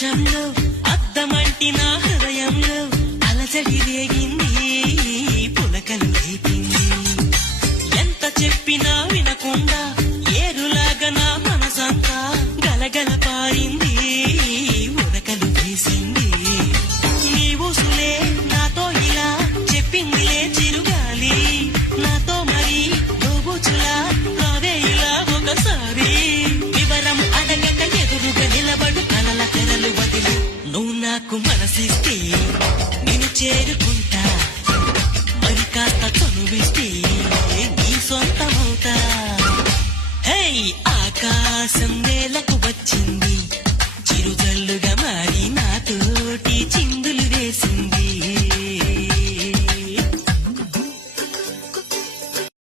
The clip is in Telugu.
నిమిషంలో అద్దమంటి నా హృదయంలో అలజడి రేగింది, పులకలు రేపింది. ఎంత చెప్పినా వినకుండా ఏరులాగా నా మనసంతా గలగల పారింది, ఉరకలు వేసింది. నీ ఊసులే నాతో ఇలా చెప్పిందిలే చిరుగాలి, నాతో మరి దోబుచులా రావే ఇలా ఒకసారి. వివరం అడగక ఎదురుగా నిలబడు కలల తెరలు వదిలి, నువ్వు నాకు మనసిస్తే నేను చేరుకుంటా, మరి కాస్త చనువిస్తే నీ సొంతమవుతా. హే ఆకాశం నేల